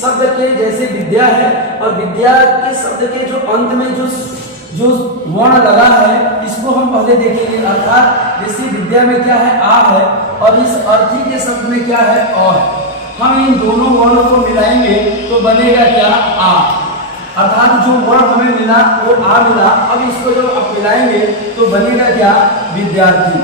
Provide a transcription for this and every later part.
शब्द के जैसे विद्या है और विद्या के शब्द के जो अंत में जो वर्ण लगा है इसको हम पहले देखेंगे। अर्थात जैसे विद्या में क्या है आ है और इस अर्थी के शब्द में क्या है अ। हम इन दोनों वर्णों को मिलाएंगे तो बनेगा क्या आ। अर्थात जो वर्ण हमें मिला वो आ मिला। अब इसको जब आप मिलाएंगे तो बनेगा क्या विद्यार्थी।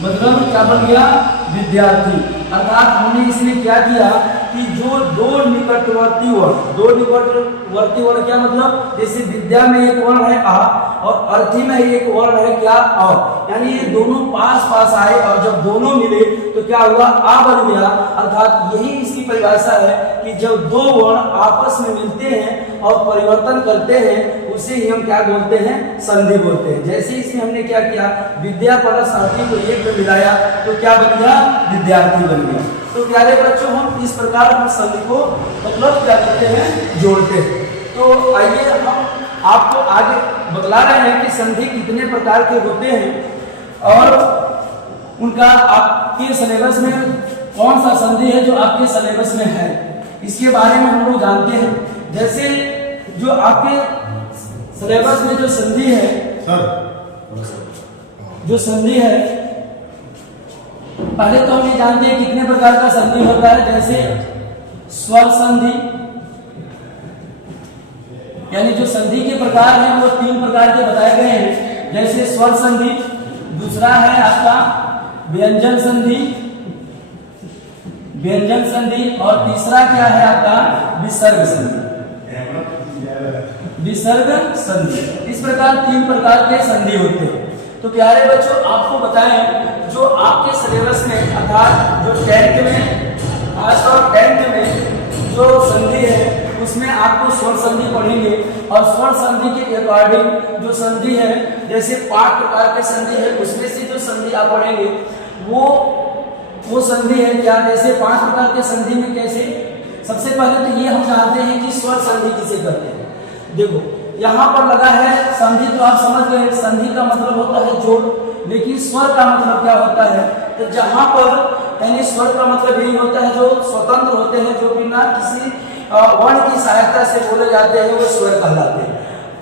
मतलब क्या बन गया विद्यार्थी। अर्थात हमने इसमें क्या किया कि जो दो निकटवर्ती वर्ण क्या मतलब जैसे विद्या में एक वर्ण है आ और अर्थी में एक वर्ण है क्या अ, यानी ये दोनों पास पास आए और जब दोनों मिले तो क्या हुआ आ बन गया। अर्थात यही इसकी परिभाषा है कि जब दो वर्ण आपस में मिलते हैं और परिवर्तन करते हैं उसे ही हम क्या बोलते हैं संधि बोलते हैं। जैसे इसमें हमने क्या किया विद्या प्लस अर्थी को एक में मिलाया तो क्या बन गया विद्यार्थी बन गया। तो प्यारे बच्चों हम इस प्रकार हम संधि को मतलब क्या करते हैं जोड़ते हैं। तो आइए हम आपको आगे बतला रहे हैं कि संधि कितने प्रकार के होते हैं और उनका आपके सिलेबस में कौन सा संधि है जो आपके सिलेबस में है इसके बारे में हम लोग जानते हैं। जैसे जो आपके सिलेबस में जो संधि है जो संधि है पहले तो हम ये जानते हैं कितने प्रकार का संधि होता है। जैसे स्वर संधि यानी जो संधि के प्रकार हैं वो 3 प्रकार के बताए गए हैं। जैसे स्वर संधि, दूसरा है आपका व्यंजन संधि और तीसरा क्या है आपका विसर्ग संधि। इस प्रकार 3 प्रकार के संधि होते हैं। तो प्यारे बच्चों आपको बताएं जो आपके सिलेबस में अर्थात जो 10th में खासतौर 10th में जो संधि है उसमें आपको स्वर संधि पढ़ेंगे और स्वर संधि के अकॉर्डिंग जो संधि है जैसे 5 प्रकार के संधि है उसमें से जो संधि आप पढ़ेंगे वो संधि है क्या। जैसे 5 प्रकार के संधि में कैसे, सबसे पहले तो ये हम जानते हैं कि स्वर संधि किसे कहते हैं। देखो यहाँ पर लगा है संधि तो आप समझ गए संधि का मतलब होता है जोड़, लेकिन स्वर का मतलब क्या होता है। तो जहाँ पर यानी स्वर का मतलब यही होता है जो स्वतंत्र होते हैं जो बिना किसी वर्ण की सहायता से बोले जाते हैं वो स्वर कहलाते हैं।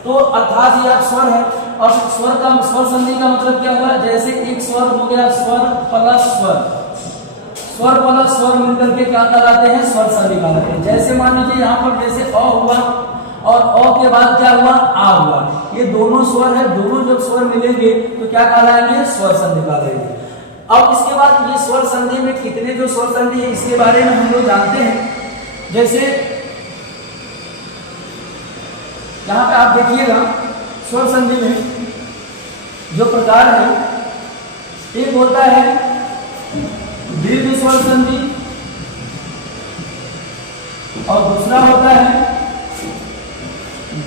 तो अर्थात ये आप स्वर है और स्वर संधि का मतलब क्या हुआ जैसे एक स्वर हो गया स्वर प्लस स्वर मिलकर के क्या कहलाते हैं स्वर संधि कहलाते हैं। जैसे मान लीजिए यहाँ पर जैसे अ हुआ और अ के बाद क्या हुआ आ हुआ, ये दोनों स्वर है, दोनों जब स्वर मिलेंगे तो क्या कहलाएंगे स्वर संधि कहलाएंगे। अब इसके बाद ये स्वर संधि में कितने जो स्वर संधि है इसके बारे में हम लोग जानते हैं। जैसे यहाँ पे आप देखिएगा स्वर संधि में जो प्रकार है एक होता है दीर्घ स्वर संधि और दूसरा होता है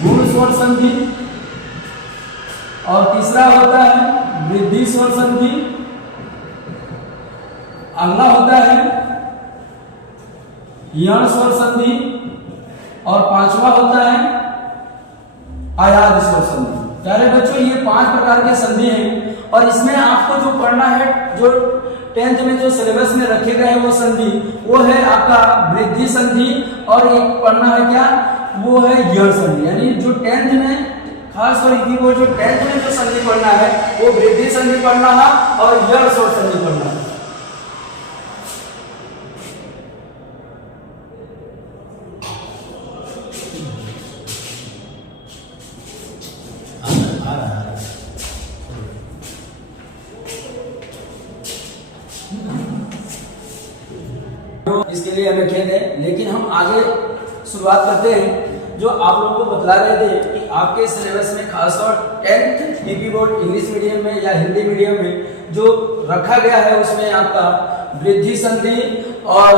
गुण स्वर संधि और तीसरा होता है वृद्धि स्वर संधि, अगला होता है यण स्वर संधि और 5वां होता है आयाद स्वर संधि। प्यारे बच्चों ये 5 प्रकार के संधि हैं और इसमें आपको जो पढ़ना है जो 10th में जो सिलेबस में रखे गए हैं वो संधि वो है आपका वृद्धि संधि और एक पढ़ना है क्या वो है यण संधि। यानी जो 10th में खास तौर की वो जो 10th में जो संधि पढ़ना है वो वृद्धि संधि पढ़ना है और यण स्वर संधि पढ़ना है। इसके लिए हमें खेद है, लेकिन हम आगे शुरुआत करते हैं। जो आप लोगों को बतला रहे थे कि आपके सिलेबस में खासतौर 10th BP board English medium में या हिंदी मीडियम में जो रखा गया है उसमें आपका वृद्धि संधि और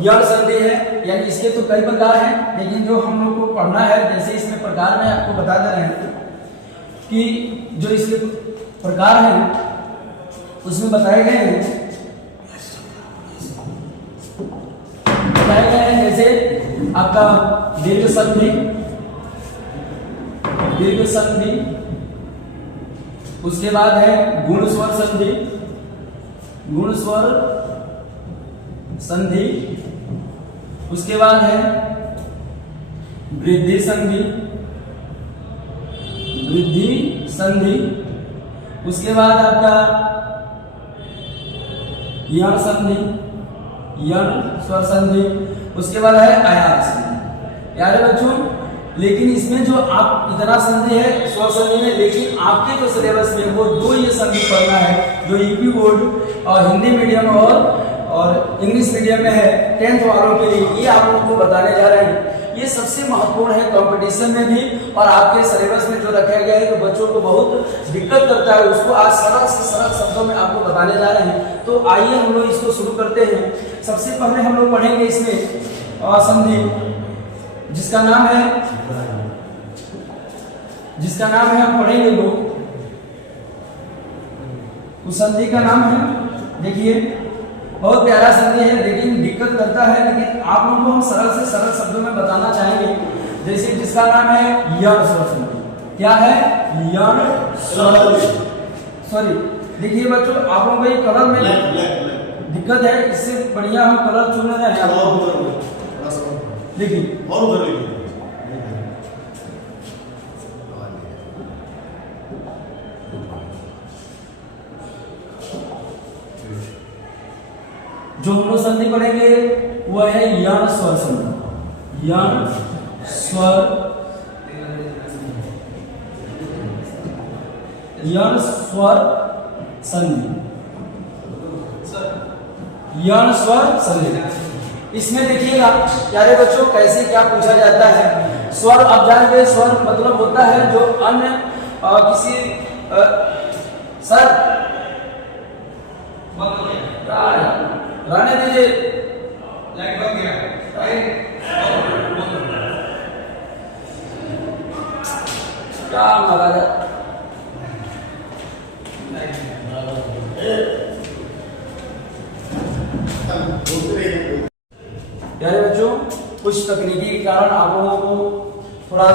यण संधि है। यानी इसके तो कई प्रकार हैं लेकिन जो हम लोग को पढ़ना है जैसे इसमें प्रकार में आपको बता दे रहे हैं कि जो इसके प्रकार हैं उसमें बताए गए हैं जैसे आपका दीर्घ संधि, उसके बाद है गुण स्वर संधि उसके बाद है वृद्धि संधि, वृद्धि संधि। उसके बाद आपका यण संधि, यण स्वर संधि। उसके बाद है आयात संधि। याद है बच्चों, लेकिन इसमें जो आप इतना संधि है स्वर संधि में, लेकिन आपके जो सिलेबस में वो दो ये संधि पढ़ना है जो यूपी बोर्ड और हिंदी मीडियम और इंग्लिश मीडियम में है 10th वालों के लिए, ये आप लोगों को बताने जा रहे हैं। ये सबसे महत्वपूर्ण है कंपटीशन में भी, और आपके सिलेबस में जो रखा गया है तो बच्चों को बहुत दिक्कत करता है, उसको आज सरल से सरल शब्दों में आपको बताने जा रहे हैं। तो आइए हम लोग इसको शुरू करते हैं। सबसे पहले हम लोग पढ़ेंगे इसमें संधि, जिसका नाम है हम पढ़ेंगे लोग, उस संधि का नाम है, देखिए बहुत प्यारा संधि है लेकिन दिक्कत करता है, लेकिन आप लोगों को हम सरल से सरल शब्दों में बताना चाहेंगे। जैसे जिसका नाम है यण स्वर संधि। क्या है? यण स्वर। सॉरी, देखिए बच्चों आप लोगों को ये कलर में दिक्कत है, इससे बढ़िया हम कलर चुन रहे हैं। देखिए जो हम लोग संधि पढ़ेंगे वह है यण स्वर संधि, यण स्वर, यण स्वर संधि, यण स्वर संधि। इसमें देखिएगा प्यारे बच्चों कैसे क्या पूछा जाता है। स्वर आप जानते, स्वर मतलब होता है जो अन्य किसी सर रहने दीजिए, लाइट बंद गया, क्या लगा जा प्यारे बच्चों, कुछ तकनीकी के कारण आप लोगों को थोड़ा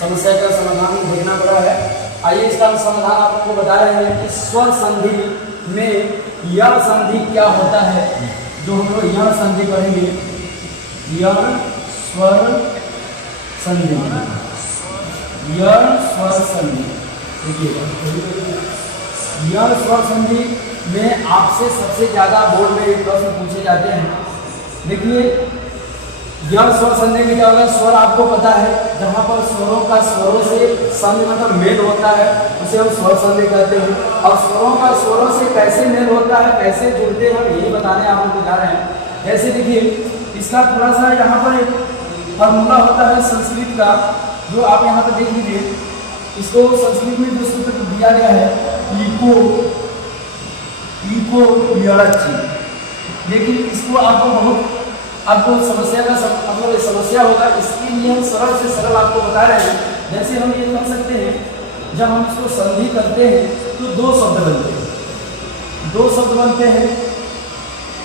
समस्या का समाधान देखना पड़ा है। आइए इसका समाधान आप लोगों को बता रहे हैं कि स्वर संधि में यण संधि क्या होता है। जो हम लोग यण संधि पढ़ेंगे, यण स्वर संधि, यण स्वर संधि। देखिए यण स्वर संधि में आपसे सबसे ज्यादा बोर्ड में एक प्रश्न पूछे जाते हैं। देखिए यण स्वर संधि में क्या होगा, स्वर आपको पता है जहां पर स्वरों का स्वरों से संधि मतलब मेल होता है उसे हम स्वर संधि कहते हैं। और स्वरों का स्वरों से कैसे मेल होता है, कैसे जुड़ते हैं, यही बताने आप लोग जा रहे हैं। जैसे देखिए इसका थोड़ा सा यहाँ पर एक फॉर्मूला होता है संस्कृत का, जो आप यहाँ पर देख लीजिए। इसको संस्कृत में जो सूत्र दिया गया है इको यणचि। लेकिन इसको आपको समस्या का मतलब समस्या होगा, इसके लिए हम सरल से सरल आपको बता रहे हैं। जैसे हम ये कह सकते हैं, जब हम इसको संधि करते हैं तो दो शब्द बनते हैं।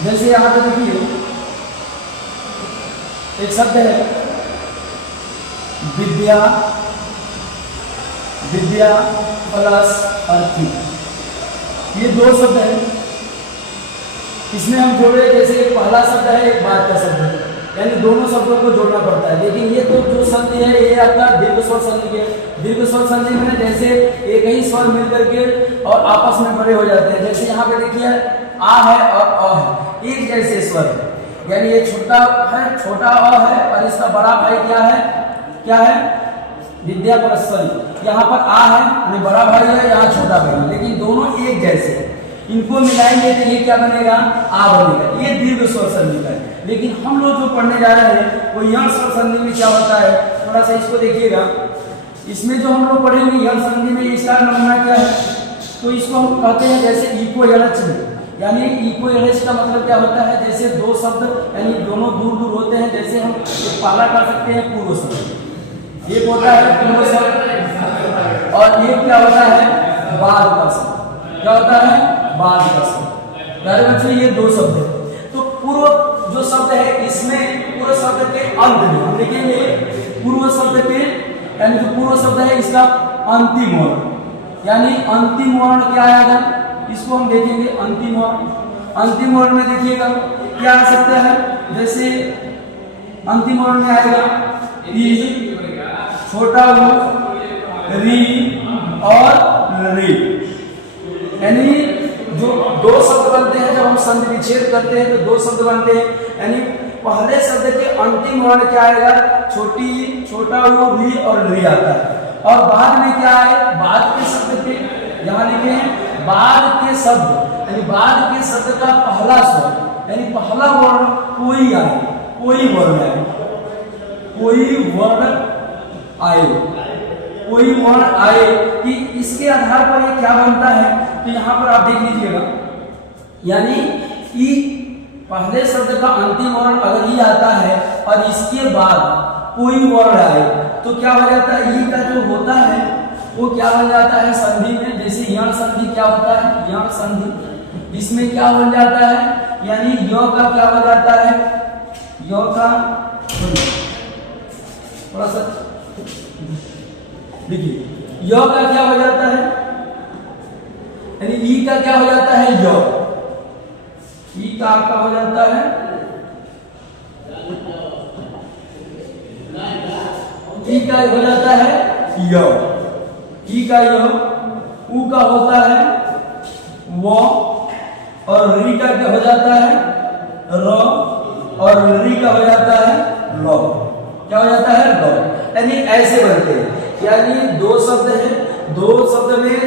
जैसे यहाँ पे देखिए एक शब्द है विद्या, विद्या प्लस अर्थी, ये दो शब्द हैं। इसमें हम जोड़े, जैसे एक पहला शब्द है एक बाद का शब्द है, यानी दोनों शब्दों को जोड़ना पड़ता है। लेकिन ये तो जो संधि है ये आपका दीर्घ स्वर संधि है। दीर्घ स्वर संधि में जैसे एक ही स्वर मिल करके और आपस में बड़े हो जाते हैं। जैसे यहाँ पे देखिए आ है और अ है, एक जैसे स्वर है, यानी ये छोटा अ है और इसका बड़ा भाई क्या है विद्या प्लस स्वरी। यहाँ पर आ है यानी बड़ा भाई है, यहाँ छोटा भाई है, लेकिन दोनों एक जैसे हैं। इनको मिलाएंगे तो ये क्या बनेगा, आ बनेगा। ये दीर्घ स्वर संधि का है। लेकिन हम लोग जो पढ़ने जा रहे हैं वो यण स्वर संधि में क्या होता है, थोड़ा सा इसको देखिएगा। इसमें जो हम लोग पढ़ेंगे यण संधि में इसका नमूना क्या है, तो इसको हम कहते हैं जैसे इको यणच, यानी इको यणच का मतलब क्या होता है, जैसे दो शब्द यानी दोनों दूर दूर होते हैं। जैसे हम पहला कर सकते हैं पूर्व शब्द, एक होता है पूर्व शब्द और एक क्या होता है बाद का शब्द। क्या होता है बाद का शब्द। प्यारे बच्चों ये दो शब्द है। तो पूर्व जो शब्द है इसमें पूर्व शब्द के अंत में हम लिखेंगे पूर्व शब्द के, यानी जो पूर्व शब्द है इसका अंतिम वर्ण, यानी अंतिम वर्ण क्या आएगा, इसको हम देखेंगे अंतिम वर्ण। अंतिम वर्ण में देखिएगा क्या आ सकता है, जैसे अंतिम वर्ण में आएगा ई, छोटा ऊ, री और री। यानी जो दो शब्द बनते हैं, जब हम संधि विच्छेद करते हैं तो दो शब्द बनते हैं। यानी पहले शब्द के अंतिम वर्ण क्या आएगा, छोटी, छोटा ऊ, री और री आता है। और बाद में क्या है, बाद के शब्द के यहाँ लिखे हैं बाद के शब्द, यानी बाद के शब्द का पहला स्वर, यानी पहला वर्ण कोई आए, कोई वर्ण आए, कोई वर्ण आए, कोई वर्ण आए कि इसके आधार पर ये क्या बनता है। तो यहाँ पर आप देख लीजिएगा, यानी ई पहले शब्द का अंतिम वर्ण अगर ई आता है और इसके बाद कोई वर्ण आए तो क्या हो जाता है, ई का जो होता है वो क्या बन जाता है संधि में। जैसे यण संधि क्या होता है, यण संधि, इसमें क्या बन जाता है, यानी य का क्या बन जाता है, य का थोड़ा सा देखिए, य का क्या हो जाता है, यानी ई का क्या हो जाता है, य, ई का आपका हो जाता है ई का हो जाता है य, ई का य, ऊ का होता है व, और री का क्या हो जाता है र, और री का हो जाता है ल, क्या हो जाता है ल। यानी ऐसे बनते हैं, यानी दो शब्द है, दो शब्द में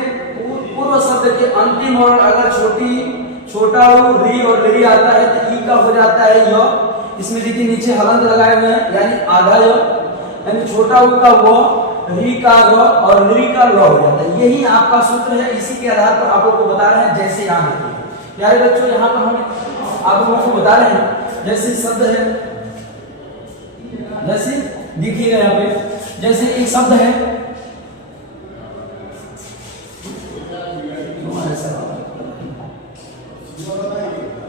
पूर्व शब्द के अंतिम वर्ण अगर छोटा ऊ, री और री आता है तो ई का हो जाता है य। इसमें देखिए नीचे हलंत लगाए हुए हैं, यानी आधा य, यानी छोटा ऊ का वो, री का र और री का ल हो जाता है। यही आपका सूत्र है, इसी के आधार पर आप लोग को बता रहे हैं। जैसे यहाँ देखिए प्यारे बच्चों, यहाँ पर हम आप लोगों को बता रहे हैं, जैसे शब्द है, जैसे देखिएगा यहाँ पे, जैसे एक शब्द है,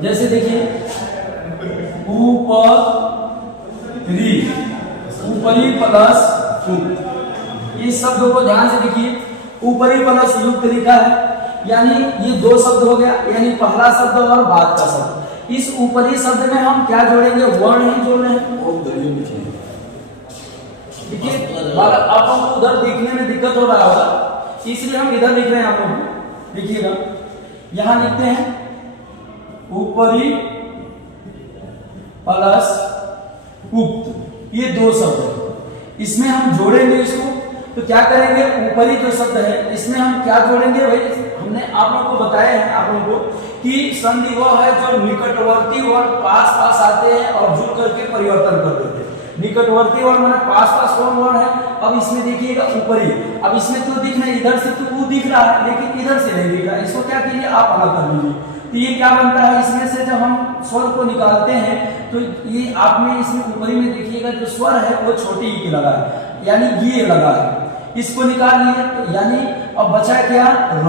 जैसे देखिए ऊपरी, ऊपरी प्लस युक्त, इस शब्द को ध्यान से देखिए, ऊपरी प्लस युक्त लिखा है, यानी ये दो शब्द हो गया, यानी पहला शब्द और बाद का शब्द। इस ऊपरी शब्द में हम क्या जोड़ेंगे, वर्ण ही जोड़ रहे हैं। देखिए आप लोगों को उधर देखने में दिक्कत हो रहा होगा, इसलिए हम इधर लिख रहे हैं। आप लोग देखिएगा, यहां लिखते हैं ऊपरी प्लस उक्त, ये दो शब्द है, इसमें हम जोड़ेंगे इसको। तो क्या करेंगे, ऊपरी जो शब्द है इसमें हम क्या जोड़ेंगे, भाई हमने आप लोगों को बताया है आप लोगों को कि संधि वह है जो निकटवर्ती वर्ण पास पास आते हैं और जुड़ करके परिवर्तन कर देते हैं। निकटवर्ती वर्ण माने पास पास कौन वर्ण है। अब इसमें देखिएगा ऊपरी, अब इसमें तो दिख रहा है, इधर से तो वो दिख रहा है लेकिन इधर से नहीं दिख रहा है, इसको क्या कीजिए आप अलग कर लीजिए। तो ये क्या बनता है, इसमें से जब हम स्वर को निकालते हैं तो ये आपने इसमें ऊपरी में देखिएगा जो स्वर है वो छोटी ई के लगा है, यानी ये लगा है, इसको निकाल लिए तो यानी अब बचा क्या र।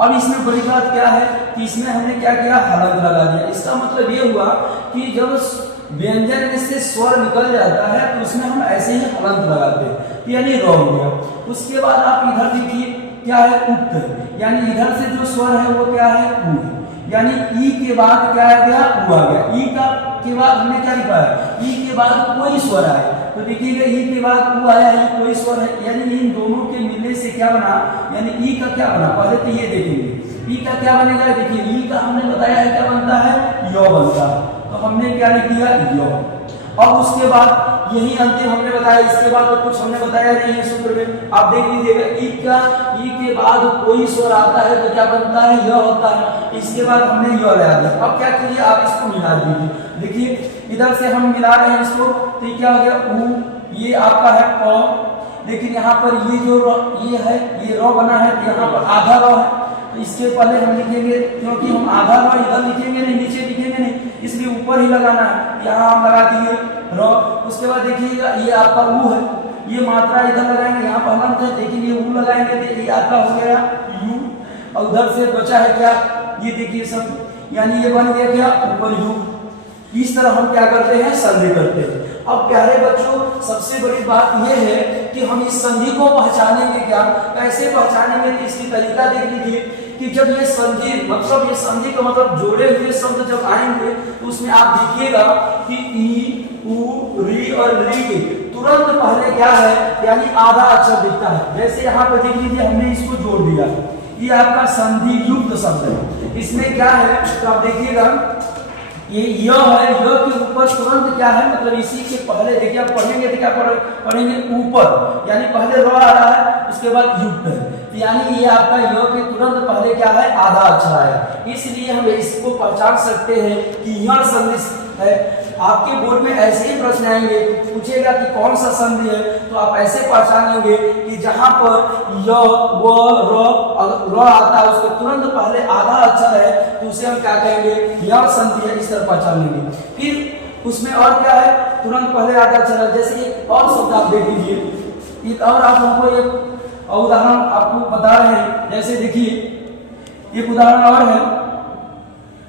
अब इसमें बड़ी बात क्या है कि इसमें हमने क्या किया, हलंत लगा दिया। इसका मतलब ये हुआ कि जब व्यंजन में से स्वर निकल जाता है तो उसमें हम ऐसे ही हलंत लगाते हैं, यानी र हो गया। उसके बाद आप इधर देखिए क्या है, उक्त, यानी इधर से जो स्वर है वो क्या है, ऊ, यानी ई के बाद क्या आ गया, ऊ आ गया। ई का के बाद हमने क्या लिखा है, ई के बाद कोई स्वर आए तो देखिएगा ई के बाद ऊ आया है, कोई स्वर है, यानी इन दोनों के मिलने से क्या बना, यानी ई का क्या बना, पहले तो ये देखेंगे ई का क्या बनेगा। देखिए ई का हमने बताया है क्या बनता है, यो बनता है, तो हमने क्या लिख दिया, यो। और उसके बाद यही अंतिम हमने बताया, इसके बाद तो कुछ हमने बताया नहीं है सूत्र में। आप देख लीजिएगा ई के बाद कोई स्वर आता है तो क्या बनता है, य होता है। इसके बाद हमने य लगा दिया। अब क्या कीजिए, आप इसको मिला दीजिए। देखिए इधर से हम मिला रहे हैं इसको, तो ये क्या हो गया, ऊ, ये आपका है प, लेकिन यहाँ पर ये जो ये है, ये र बना है, यहाँ पर आधा र है, तो इसके पहले हम लिखेंगे, क्योंकि हम आधा र इधर लिखेंगे नहीं, नीचे लिखेंगे नहीं, इसलिए ऊपर ही लगाना है। यहाँ हम लगा दिए र। उसके बाद देखिएगा ये आपका ऊ है, ये मात्रा इधर लगाएंगे, यहाँ पर हलंत है, लेकिन ये ऊ लगाएंगे तो ये आपका हो गया यू, और उधर से बचा है क्या, ये देखिए सब, यानी ये बन गया क्या, ऊपर यू। इस तरह हम क्या करते हैं, संधि करते हैं। अब प्यारे बच्चों सबसे बड़ी बात यह है कि हम इस संधि को पहचानेंगे क्या, कैसे पहचानेंगे, तो इसकी तरीका देख लीजिए कि जब ये संधि मतलब ये संधि का मतलब जोड़े हुए शब्द जब आएंगे तो उसमें आप देखिएगा कि ई, ऊ, ऊ, री और री के तुरंत पहले क्या है, यानी आधा अक्षर दिखता है। जैसे यहाँ पर देख लीजिए, हमने इसको जोड़ दिया, ये आपका संधि युक्त शब्द है। इसमें क्या है, तो आप देखिएगा ये य है, य के ऊपर तुरंत क्या है, मतलब इसी के पहले देखिए आप पढ़ेंगे तो क्या पढ़ेंगे ऊपर, यानी पहले र आ रहा है, उसके बाद युक्त है, तो यानी ये आपका य के तुरंत पहले क्या है, आधा अक्षर आया। इसलिए हम इसको पहचान सकते हैं कि यह संधि है। आपके बोर्ड में ऐसे ही प्रश्न आएंगे, पूछेगा कि कौन सा संधि है, तो आप ऐसे पहचान लेंगे कि जहां पर य व र आता है उसके तुरंत पहले आधा अक्षर है, तो उसे हम क्या कहेंगे, यह संधि है। इस तरह पहचान लेंगे। फिर उसमें और क्या है, तुरंत पहले आधा अक्षर है। जैसे एक और शब्द आप देख लीजिए, एक और आप हमको एक उदाहरण आपको बता रहे हैं। जैसे देखिए एक उदाहरण और है,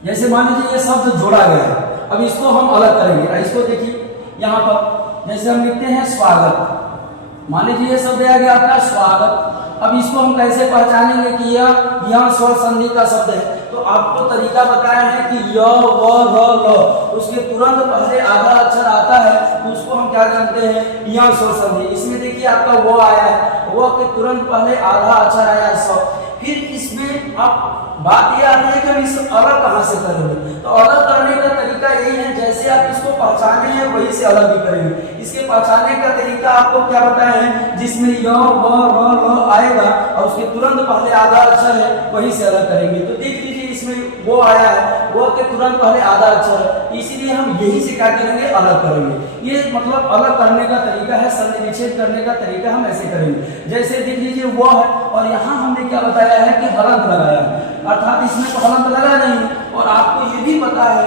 जैसे मान लीजिए ये शब्द जोड़ा गया है, अब इसको हम अलग करेंगे। इसको देखिए यहाँ पर जैसे हम लिखते हैं स्वागत, मान लीजिए ये शब्द आ गया आपका स्वागत। अब इसको हम कैसे पहचानेंगे कि यह स्वर संधि का शब्द है, तो आपको तरीका बताया है कि य व र ल, उसके तुरंत पहले आधा अक्षर आता है, तो उसको हम क्या जानते हैं, यह स्वर संधि। इसमें देखिए आपका वो आया है, वो के तुरंत पहले आधा अक्षर आया स। फिर इसमें आप बात ये आती है कि हम इसे अलग कहाँ से करेंगे, तो अलग करने का तरीका यही है, जैसे आप इसको पहचाने हैं वही से अलग भी करेंगे। इसके पहचानने का तरीका आपको क्या बताया है, जिसमें य व र ल आएगा और उसके तुरंत पहले आधा अक्षर है, वही से अलग करेंगे। तो देख लीजिए इसमें वो आया है, वो के तुरंत पहले आधा अक्षर है, इसीलिए हम यही से क्या करेंगे, अलग करेंगे। ये मतलब अलग करने का तरीका है, संधि विच्छेद करने का तरीका हम ऐसे करेंगे। जैसे देख लीजिए वो है, और यहाँ हमने क्या बताया है कि हलंत लगाया है, अर्थात इसमें तो हलंत लगा नहीं। और आपको ये भी पता है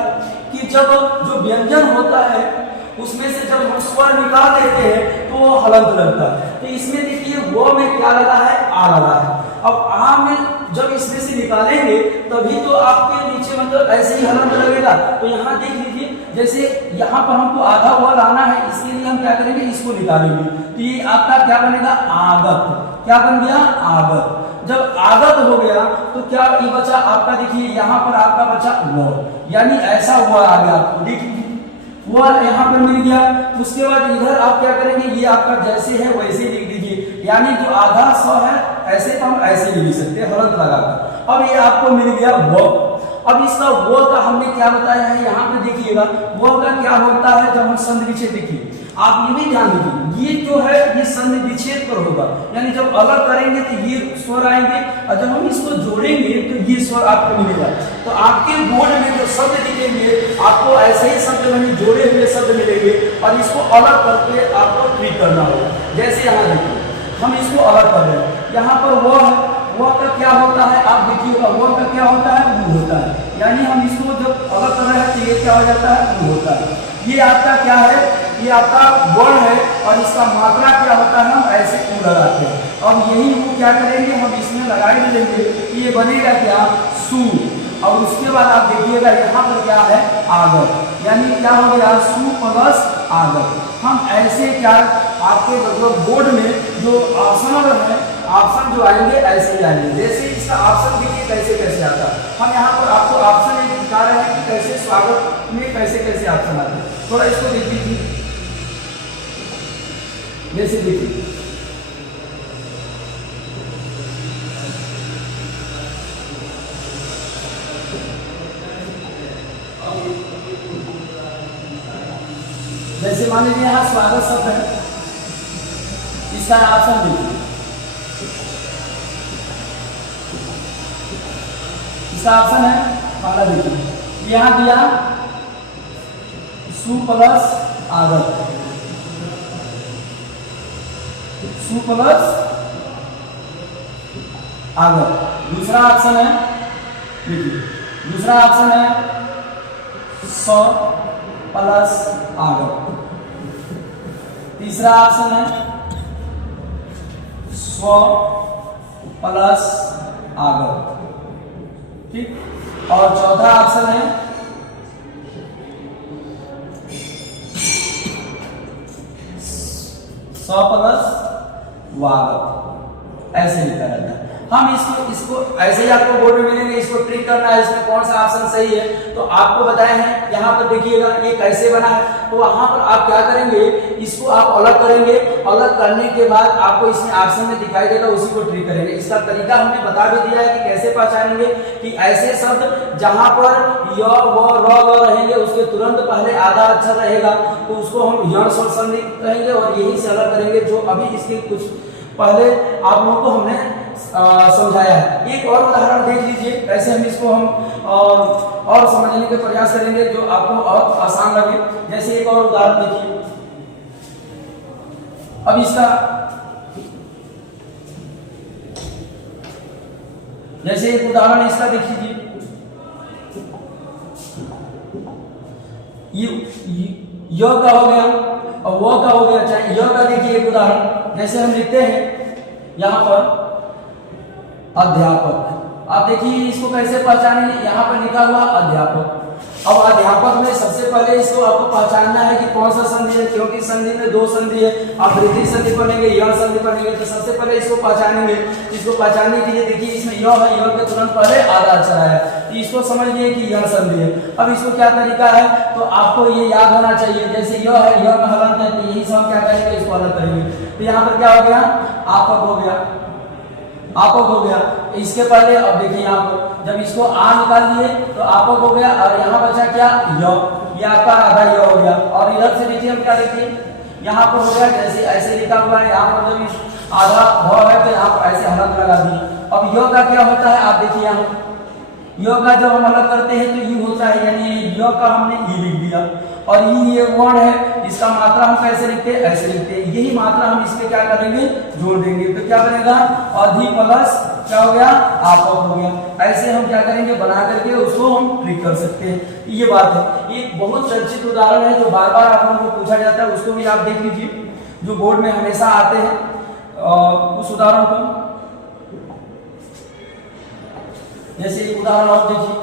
कि जब जो व्यंजन होता है उसमें से जब हम स्वर निकाल देते हैं तो वो हलंत लगता है। तो इसमें देखिए वो में क्या लगा है, आ लगा है। अब आ में जब इसमें से निकालेंगे तभी तो आपके नीचे मतलब ऐसे ही हलंत लगेगा। तो यहाँ देख लीजिए, जैसे यहाँ पर हमको आधा हुआ लाना है, इसके लिए हम क्या करेंगे, इसको निकालेंगे, तो ये आपका क्या बनेगा, आगत। क्या बन गया, आगत। जब आगत हो गया तो क्या ये बचा आपका, देखिए यहाँ पर आपका बचा वो, यानी ऐसा हुआ आ गया आपको, देखिए वो यहाँ पर मिल गया। उसके बाद इधर आप क्या करेंगे, ये आपका जैसे है वैसे लिख दीजिए, यानी जो आधा स है ऐसे तो हम ऐसे ही लिख सकते हैं हलंत लगाकर। अब ये आपको मिल गया वो। अब इसका वो का हमने क्या बताया है, यहाँ पे देखिएगा वो का क्या होता है जब हम संधि विच्छेद। देखिए आप ये भी ध्यान दीजिए, ये जो है ये संधि विच्छेद पर होगा, यानी जब अलग करेंगे तो ये स्वर आएंगे, और जब हम इसको जोड़ेंगे तो ये स्वर आपको मिलेगा। तो आपके बोर्ड में जो शब्द दिखेंगे आपको ऐसे ही शब्द यानी जोड़े हुए शब्द मिलेंगे, और इसको अलग करके आपको ट्रीट करना होगा। जैसे यहाँ देखिए हम इसको अलग कर रहे हैं, यहाँ पर वो है, वो का क्या होता है आप देखिएगा, वो का क्या होता है, वो होता है, यानी हम इसको जब अलग कर रहे हैं तो ये क्या हो जाता है, वो होता है। ये आपका क्या है, ये आपका वर्ण है, और इसका मात्रा क्या होता है, हम ऐसे ऊ लगाते हैं। अब यही ऊ क्या करेंगे, हम इसमें लगा ही देंगे, ये बनेगा क्या, सु। और उसके बाद आप देखिएगा यहाँ पर क्या है, आगत, यानी क्या हो गया, सु प्लस आगत। हम ऐसे क्या आपके मतलब बोर्ड में जो ऑप्शन है, ऑप्शन जो आएंगे ऐसे ही आएंगे। जैसे इसका ऑप्शन देखिए कैसे कैसे आता है, हम यहाँ पर आपको ऑप्शन एक दिखा रहे हैं कि कैसे स्वागत में कैसे कैसे ऑप्शन आते हैं। थोड़ा इसको देख लीजिए, जैसे देखिए जैसे मान लीजिए यहाँ स्वागत शब्द है, इसका ऑप्शन देखिए, इसका ऑप्शन है पहला देखिए, यहाँ दिया सु प्लस आगत, सु प्लस आगत। दूसरा ऑप्शन है, देखिए दूसरा ऑप्शन है स प्लस आगत। तीसरा ऑप्शन है स्व प्लस आगत, ठीक। और चौथा ऑप्शन है स प्लस वागत, ऐसे लिखा रहता है। हम इसको ऐसे ही आपको बोर्ड में मिलेंगे, इसको ट्रिक करना है, इसमें कौन सा ऑप्शन सही है तो आपको बताए हैं। यहाँ पर देखिएगा ये कैसे बना है, तो वहां पर आप क्या करेंगे, इसको आप अलग करेंगे, अलग करने के बाद आपको इसमें ऑप्शन में दिखाई देगा, उसी को ट्रिक करेंगे। इसका तरीका हमने बता भी दिया है कि कैसे पहचानेंगे, कि ऐसे शब्द जहां पर य व र ल रहेंगे उसके तुरंत पहले आधा अक्षर रहेगा तो उसको हम यण स्वर संधि कहेंगे और यही से अलग करेंगे, जो अभी इसके कुछ पहले आप लोगों को हमने समझाया है। एक और उदाहरण देख लीजिए, ऐसे हम इसको और समझने के प्रयास करेंगे जो आपको और आसान लगे। जैसे एक और उदाहरण देखिए, अब इसका जैसे एक उदाहरण इसका देख लीजिए, य का हो गया और वो का हो गया। चाहे य का देखिए एक उदाहरण, जैसे हम लिखते हैं यहाँ पर अध्यापक। आप देखिए इसको कैसे पहचानेंगे, यहाँ पर लिखा हुआ अध्यापक। अब अध्यापक में सबसे पहले इसको आपको पहचानना है कि कौन सा संधि है, क्योंकि संधि में दो संधि है। आप वृद्धि संधि पढ़ेंगे, यण संधि पढ़ेंगे, तो सबसे पहले इसको पहचानेंगे। इसको पहचानने के लिए देखिए इसमें य है, य के तुरंत पहले आधा अक्षर आया, तो इसको समझ लिए कि यण संधि है। अब इसको क्या तरीका है तो आपको ये याद होना चाहिए, जैसे य है, य में हलंत है, तो यही सब क्या करेंगे, इसको अलग करेंगे। तो यहाँ पर क्या हो गया, आपक हो गया, आपक हो गया। इसके पहले अब देखिए यहाँ पर जब इसको आ निकाल दिए तो आपक हो गया और यहाँ बचा क्या, य, ये आपका आधा य हो गया। और इधर से देखिए हम क्या देखिए, यहाँ पर हो गया जैसे ऐसे लिखा हुआ है, यहाँ पर जब आधा भ है तो यहाँ पर ऐसे हलंत लगा दिए। अब य का क्या होता है, आप देखिए यहाँ य का जब हम अलग करते हैं तो ई होता है, यानी य का हमने ई लिख दिया और ई ये वर्ण है, इसका मात्रा हम कैसे लिखते हैं, ऐसे लिखते हैं। यही मात्रा हम इसमें क्या करेंगे, जोड़ देंगे, तो क्या बनेगा, अधि प्लस क्या हो गया, आपक हो गया। ऐसे हम क्या करेंगे, बना करके उसको हम ट्रिक कर सकते हैं। ये बात है, एक बहुत चर्चित उदाहरण है जो बार बार आप लोगों को पूछा जाता है, उसको भी आप देख लीजिए, जो बोर्ड में हमेशा आते हैं उस उदाहरण को। जैसे एक उदाहरण और देखिए,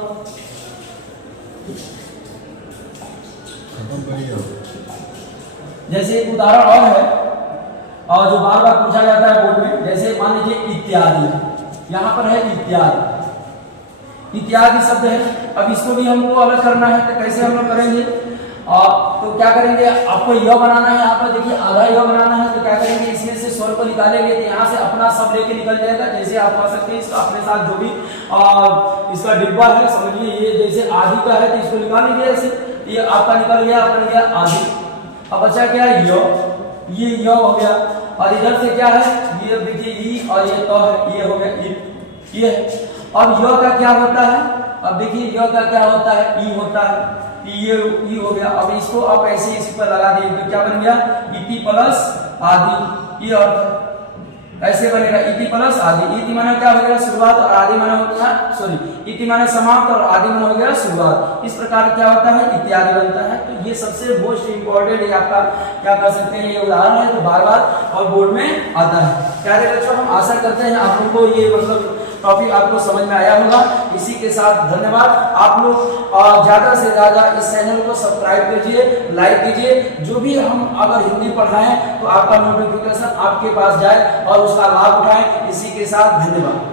जैसे एक उदाहरण और है और जो बार बार पूछा जाता है बोर्ड में, जैसे मान लीजिए इत्यादि, यहाँ पर है इत्यादि, इत्यादि शब्द है। अब इसको भी हमको अलग करना है, तो कैसे हम लोग करेंगे, तो क्या करेंगे, आपको य बनाना है, यहाँ पर देखिए आधा य बनाना है, तो क्या करेंगे, इसमें से स्वर को निकालेंगे तो यहाँ से अपना सब लेके निकल जाएगा। जैसे आप कर सकते हैं, इसका अपने साथ जो भी इसका डिब्बा है, समझिए ये जैसे आदि का है तो इसको निकाल लीजिए, ऐसे ये आपका निकल गया, बन गया आदि। अब बचा क्या, य, ये य हो गया और इधर से क्या है, ये देखिए ई और ये तो है, ये हो गया ई, ये है। अब य का क्या होता है, अब देखिए य का क्या होता है, ई होता है, ये ई हो गया। अब इसको आप ऐसे इस पर लगा दिए तो क्या बन गया, इति प्लस आदि, ये अर्थ ऐसे बनेगा, इति प्लस आदि। इति माने क्या हो गया, शुरुआत, और आदि माने हो गया, सॉरी, इति माने समाप्त और आदि माने हो गया शुरुआत। इस प्रकार क्या होता है, इत्यादि बनता है। तो ये सबसे मोस्ट इंपॉर्टेंट है, आपका क्या कर सकते हैं, ये उदाहरण है जो बार बार और बोर्ड में आता है। प्यारे बच्चों, हम आशा करते हैं आप लोगों को ये मतलब टॉपिक आपको समझ में आया होगा। इसी के साथ धन्यवाद। आप लोग ज्यादा से ज्यादा इस चैनल को सब्सक्राइब कीजिए, लाइक कीजिए। जो भी हम अगर हिंदी पढ़ाएं तो आपका नोटिफिकेशन आपके पास जाए और उसका लाभ उठाएं। इसी के साथ धन्यवाद।